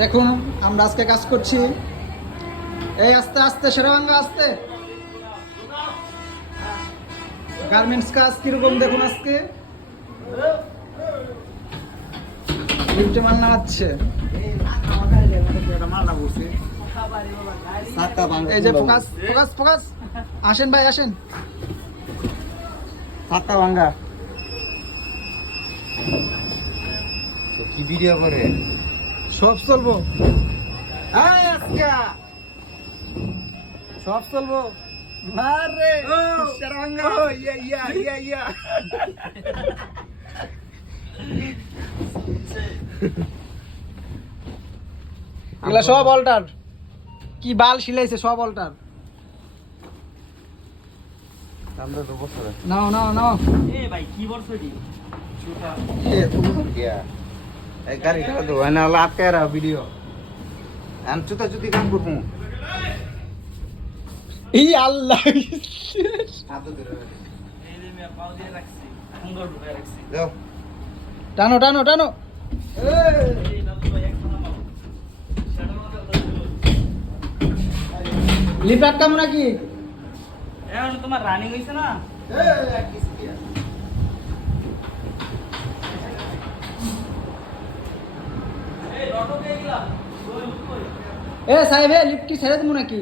দেখুন আমরা আজকে কাজ করছি। এই আস্তে আস্তে শেরাবাঙ্গা আস্তে। গার্মেন্টস কাজ কিরকম দেখুন আজকে। লিফটে মাল নাড়াচ্ছে। এই যে ফোকাস ফোকাস ফোকাস, আসেন ভাই আসেন। সাতটা ভাঙ্গা কি ভিডিও করে সব চলবো, সব চলবো। আরে শেরাবাঙ্গা এগুলা সব অল্টার, কি বাল শিলাইছে সব অল্টার। আমরা তো বসে নাও নাও নাও। ভাই কি বলছো এটি? এই গাড়ি ঠেলা দো না লাভ কে রা ভিডিও আমি চুতা চুতি কাম করবো এই আল্লাহ হাত ধরে এই যে আমি পাও দিয়ে রাখছি, সুন্দর ঢুকায় রাখছি। দাও টানো টানো টানো। এই দাদু ভাই এক খানা পাও। সেটা মতো লিফট আটকাম নাকি? এখন তোমার রানিং হইছে না? এই অটো কে গেলা? এ সাহেব লিফট কি ছেড়ে দেবো নাকি?